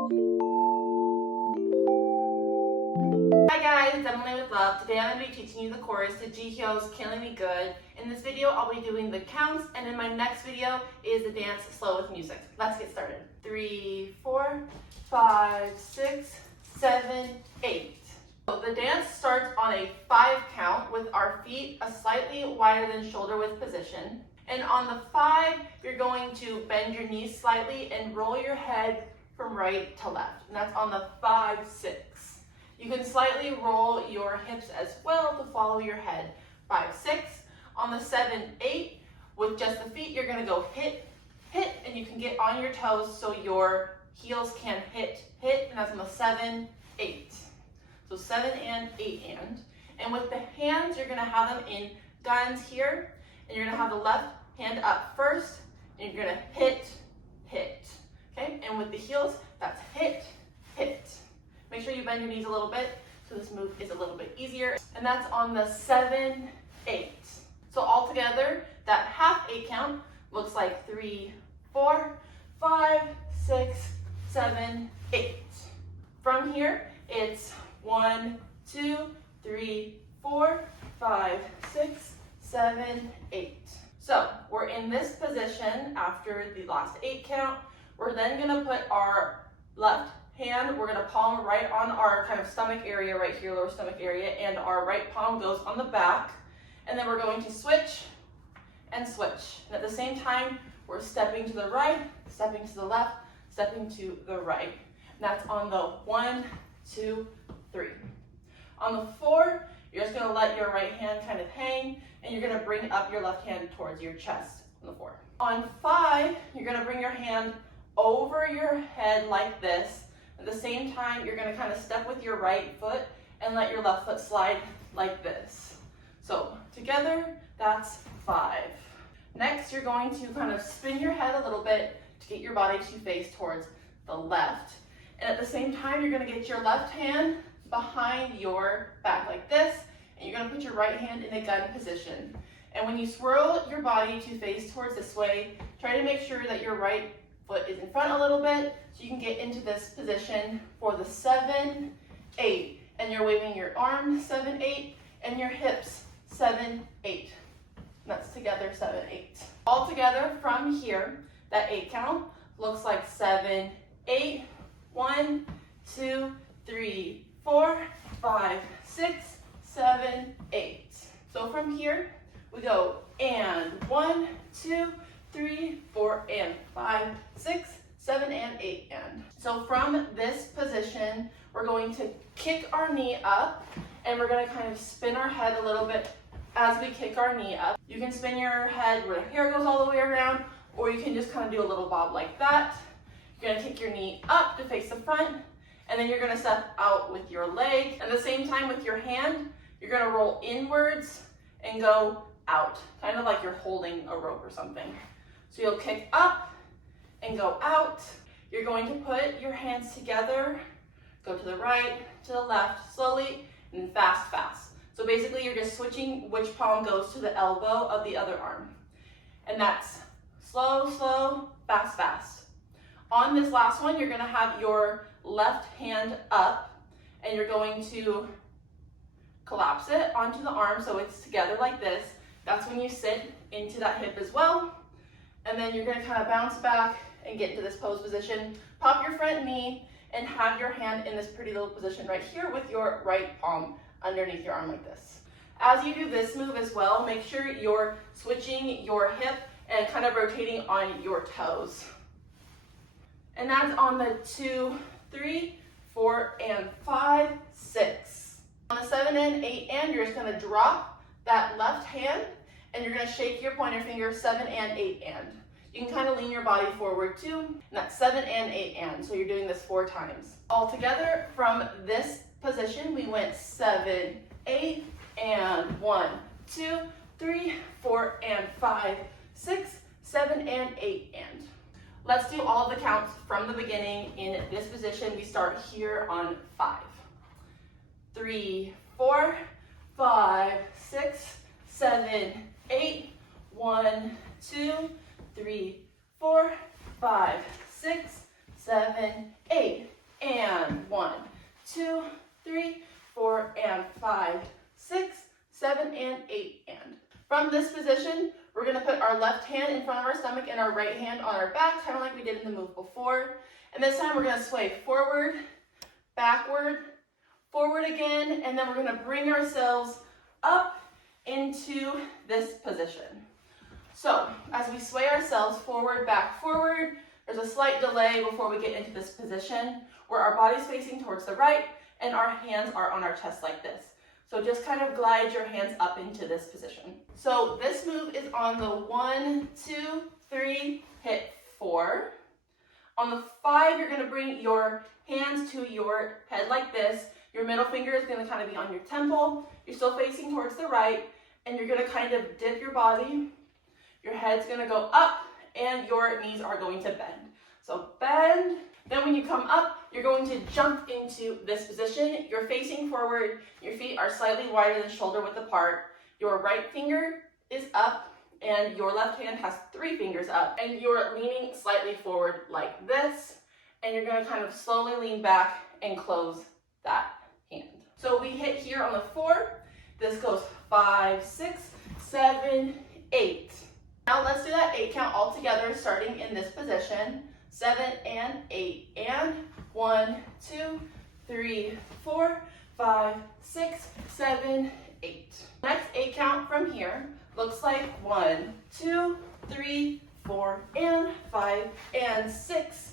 Hi guys, it's Emily with Love. Today I'm going to be teaching you the chorus to JIHYO's Killin' Me Good. In this video I'll be doing the counts, and in my next video is the dance slow with music. Let's get started. 3, 4, 5, 6, 7, 8. So the dance starts on a 5 count with our feet a slightly wider than shoulder width position. And on the 5, you're going to bend your knees slightly and roll your head from right to left. And that's on the 5, 6. You can slightly roll your hips as well to follow your head. 5, 6. On the 7, 8, with just the feet, you're going to go hit, hit, and you can get on your toes so your heels can hit, hit, and that's on the 7, 8. So 7 and 8 and with the hands, you're going to have them in guns here, and you're going to have the left hand up first, and you're going to hit, hit. Okay, and with the heels, that's hit, hit. Make sure you bend your knees a little bit so this move is a little bit easier. And that's on the 7, 8. So all together, that half 8 count looks like 3, 4, 5, 6, 7, 8. From here, it's 1, 2, 3, 4, 5, 6, 7, 8. So we're in this position after the last 8 count. We're then gonna put our left hand, we're gonna palm right on our kind of stomach area right here, lower stomach area, and our right palm goes on the back. And then we're going to switch and switch. And at the same time, we're stepping to the right, stepping to the left, stepping to the right. And that's on the 1, 2, 3. On the 4, you're just gonna let your right hand kind of hang, and you're gonna bring up your left hand towards your chest on the 4. On 5, you're gonna bring your hand over your head like this. At the same time, you're gonna kind of step with your right foot and let your left foot slide like this. So together, that's 5. Next, you're going to kind of spin your head a little bit to get your body to face towards the left. And at the same time, you're gonna get your left hand behind your back like this, and you're gonna put your right hand in a gun position. And when you swirl your body to face towards this way, try to make sure that your right foot is in front a little bit so you can get into this position for the 7, 8. And you're waving your arm 7, 8, and your hips 7, 8. And that's together 7, 8. All together from here, that 8 count looks like 7, 8, 1, 2, 3, 4, 5, 6, 7, 8. So from here, we go and 1, 2, 3, 4, and 5, 6, 7, and 8, and. So from this position, we're going to kick our knee up, and we're gonna kind of spin our head a little bit as we kick our knee up. You can spin your head where the hair goes all the way around, or you can just kind of do a little bob like that. You're gonna kick your knee up to face the front, and then you're gonna step out with your leg. At the same time with your hand, you're gonna roll inwards and go out, kind of like you're holding a rope or something. So you'll kick up and go out. You're going to put your hands together, go to the right, to the left, slowly and fast, fast. So basically you're just switching which palm goes to the elbow of the other arm. And that's slow, slow, fast, fast. On this last one, you're gonna have your left hand up, and you're going to collapse it onto the arm so it's together like this. That's when you sit into that hip as well. And then you're gonna kind of bounce back and get into this pose position. Pop your front knee and have your hand in this pretty little position right here with your right palm underneath your arm like this. As you do this move as well, make sure you're switching your hip and kind of rotating on your toes. And that's on the 2, 3, 4, and 5, 6. On the 7 and 8 and, you're just gonna drop that left hand, and you're gonna shake your pointer finger 7 and 8 and. You can kind of lean your body forward too, and that's 7 and 8 and. So you're doing this 4 times. All together from this position, we went 7, 8, and 1, 2, 3, 4, and 5, 6, 7, and 8 and. Let's do all of the counts from the beginning in this position. We start here on 5. 3, 4, 5, 6, 7, 8, 1, 2, 3, 4, 5, 6, 7, 8. 2, 3, 4, and 5, 6, 7, and 8, and. From this position, we're gonna put our left hand in front of our stomach and our right hand on our back, kind of like we did in the move before. And this time we're gonna sway forward, backward, forward again, and then we're gonna bring ourselves up into this position. So as we sway ourselves forward, back, forward, there's a slight delay before we get into this position where our body's facing towards the right and our hands are on our chest like this. So just kind of glide your hands up into this position. So this move is on the 1, 2, 3, hit 4. On the 5, you're gonna bring your hands to your head like this. Your middle finger is gonna kind of be on your temple. You're still facing towards the right, and you're gonna kind of dip your body. Your head's gonna go up, and your knees are going to bend. So bend. Then when you come up, you're going to jump into this position. You're facing forward. Your feet are slightly wider than shoulder width apart. Your right finger is up, and your left hand has 3 fingers up. And you're leaning slightly forward like this. And you're gonna kind of slowly lean back and close that hand. So we hit here on the 4. This goes 5, 6, 7, 8. Now let's do that 8 count all together, starting in this position. 7 and 8, and 1, 2, 3, 4, 5, 6, 7, 8. Next 8 count from here looks like 1, 2, 3, 4, and 5, and 6,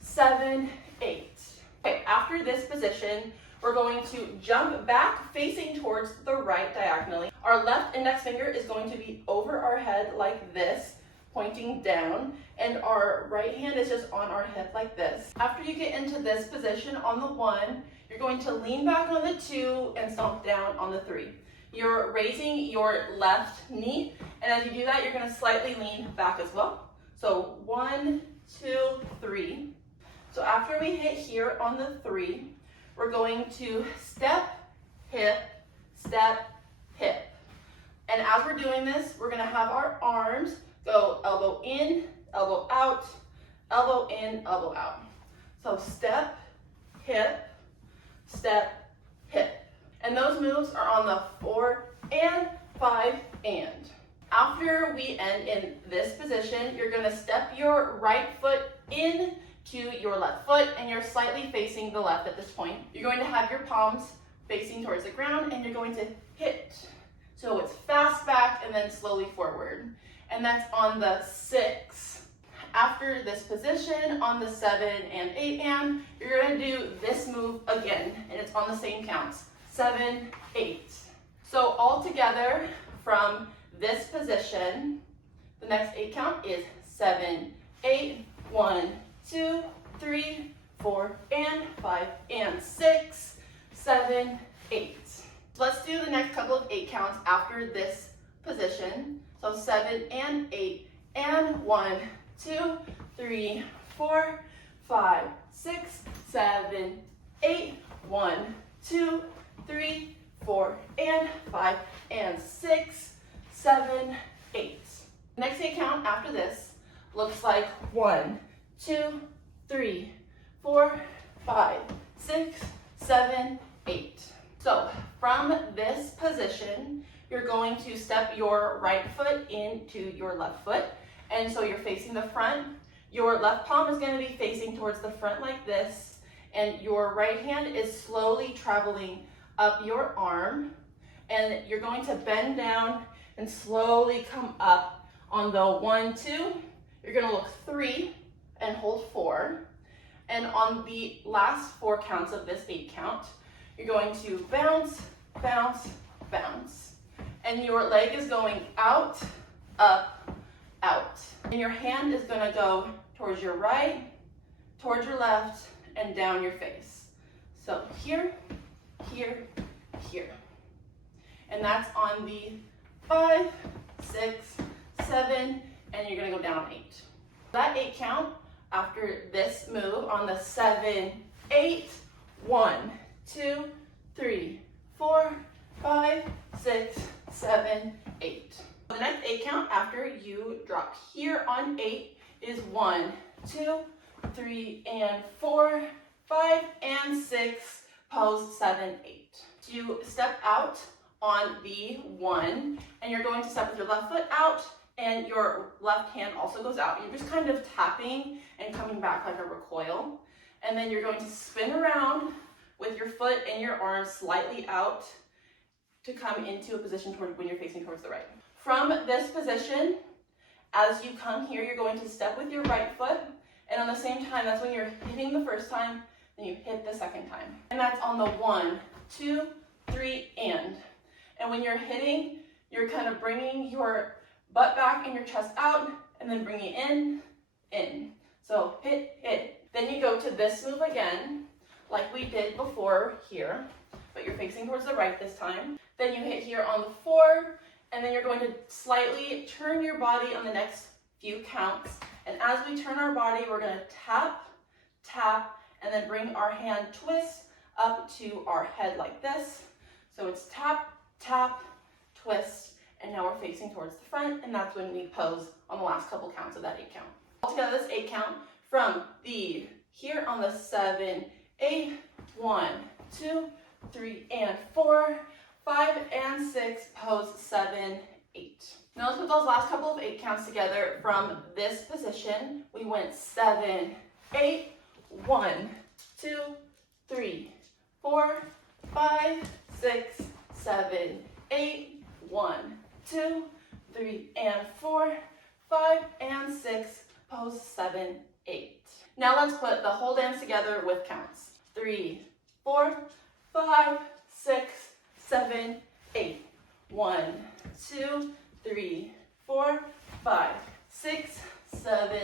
7, 8. Okay, after this position, we're going to jump back facing towards the right diagonally. Our left index finger is going to be over our head like this, pointing down, and our right hand is just on our hip like this. After you get into this position on the 1, you're going to lean back on the 2 and stomp down on the 3. You're raising your left knee, and as you do that, you're gonna slightly lean back as well. So 1, 2, 3. So after we hit here on the 3, we're going to step, hip, hip. And as we're doing this, we're gonna have our arms go elbow in, elbow out, elbow in, elbow out. So step, hip, hip. And those moves are on the 4 and 5 and. After we end in this position, you're gonna step your right foot in to your left foot, and you're slightly facing the left at this point. You're going to have your palms facing towards the ground, and you're going to hit. So it's fast back and then slowly forward. And that's on the 6. After this position, on the 7 and 8 and, you're gonna do this move again, and it's on the same counts, 7, 8. So all together from this position, the next 8 count is 7, 8, 1, 2, 3, 4, and 5, and 6, 7, 8. So let's do the next couple of 8 counts after this position. So 7 and 8, and 1, 2, 3, 4, 5, 6, 7, 8, 1, 2, 3, 4, and 5, and 6, 7, 8. Next 8 count after this looks like 1, 2, 3, 4, 5, 6, 7, 8. So from this position, you're going to step your right foot into your left foot. And so you're facing the front. Your left palm is going to be facing towards the front like this. And your right hand is slowly traveling up your arm. And you're going to bend down and slowly come up on the 1, 2. You're going to look 3 and hold 4. And on the last 4 counts of this 8 count, you're going to bounce, bounce, bounce. And your leg is going out, up, out. And your hand is gonna go towards your right, towards your left, and down your face. So here, here, here. And that's on the 5, 6, 7, and you're gonna go down 8. That 8 count after this move on the 7, 8, 1, 2, 3, 4, 5, 6, 7, 8. The next 8 count after you drop here on 8 is 1, 2, 3, and 4, 5, and 6, pose 7, 8. You step out on the 1, and you're going to step with your left foot out, and your left hand also goes out. You're just kind of tapping and coming back like a recoil. And then you're going to spin around with your foot and your arms slightly out to come into a position toward when you're facing towards the right. From this position, as you come here, you're going to step with your right foot, and on the same time, that's when you're hitting the first time, then you hit the second time. And that's on the 1, 2, 3, and. And when you're hitting, you're kind of bringing your butt back and your chest out, and then bringing it in. So hit, hit. Then you go to this move again, like we did before here, but you're facing towards the right this time. Then you hit here on the 4, and then you're going to slightly turn your body on the next few counts. And as we turn our body, we're going to tap, tap, and then bring our hand twist up to our head like this. So it's tap, tap, twist, and now we're facing towards the front, and that's when we pose on the last couple counts of that 8 count. Altogether, this 8 count from the here on the 7, 8, 1, 2, 3, and 4, 5, and 6, pose 7, 8. Now let's put those last couple of 8 counts together. From this position, we went 7, 8, 1, 2, 3, 4, 5, 6, 7, 8, 1, 2, 3, and 4, 5, and 6, pose 7, 8. Now let's put the whole dance together with counts. 3, 4, 5, 6, 7, 8. 1, 2, 3, 4, 5, 6, 7,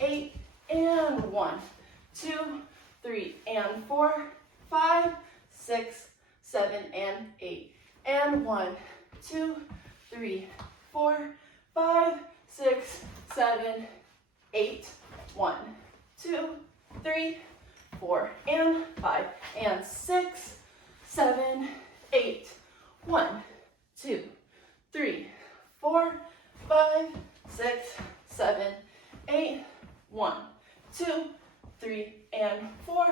8, and 1, 2, 3, and 4, 5, 6, 7, and 8. And 1, 2, 3, 4, 5, 6, 7, 8. 1, 2, 3, 4, and 5, and 6, 7, 8. 1, 2, 3, 4, 5, 6, 7, 8. 1, 2, 3, and 4,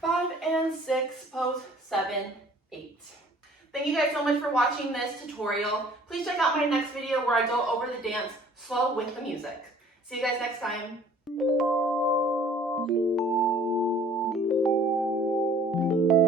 5, and 6, pose 7, 8. Thank you guys so much for watching this tutorial. Please check out my next video where I go over the dance slow with the music. See you guys next time.